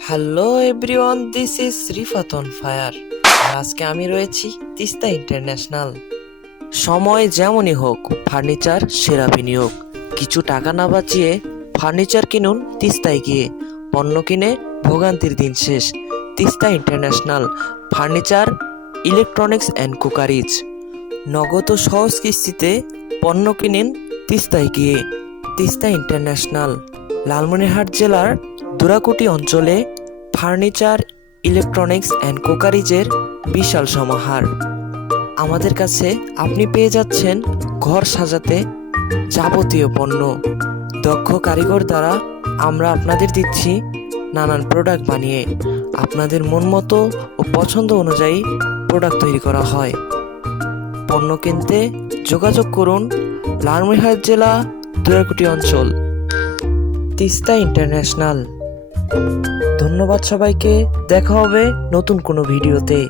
Hello everyone, this is Rifat on fire. আজকে আমি রয়েছি তিস্তা ইন্টারন্যাশনাল। সময় যেমনই হোক, ফার্নিচার সেরা বিনিয়োগ। কিছু টাকা না বাঁচিয়ে ফার্নিচার কিনুন তিস্তায় গিয়ে। পণ্য কিনে ভোগান্তির দিন শেষ। Teesta international furniture, electronics and cookeries. নগদ ও সহজ কিস্তিতে পণ্য কিনেন তিস্তায় গিয়ে। তিস্তা ইন্টারন্যাশনাল লালমনিরহাট জেলার দুরাকুটি অঞ্চলে ফার্নিচার, ইলেকট্রনিক্স অ্যান্ড কুকারিজের বিশাল সমাহার। আমাদের কাছে আপনি পেয়ে যাচ্ছেন ঘর সাজাতে যাবতীয় পণ্য। দক্ষ কারিগর দ্বারা আমরা আপনাদের দিচ্ছি নানান প্রোডাক্ট বানিয়ে। আপনাদের মন মতো ও পছন্দ অনুযায়ী প্রোডাক্ট তৈরি করা হয়। পণ্য কিনতে যোগাযোগ করুন লালমনিরহাট জেলা, দুরাকুটি অঞ্চল, তিস্তা ইন্টারন্যাশনাল। ধন্যবাদ সবাইকে। দেখা হবে নতুন কোনো ভিডিওতে।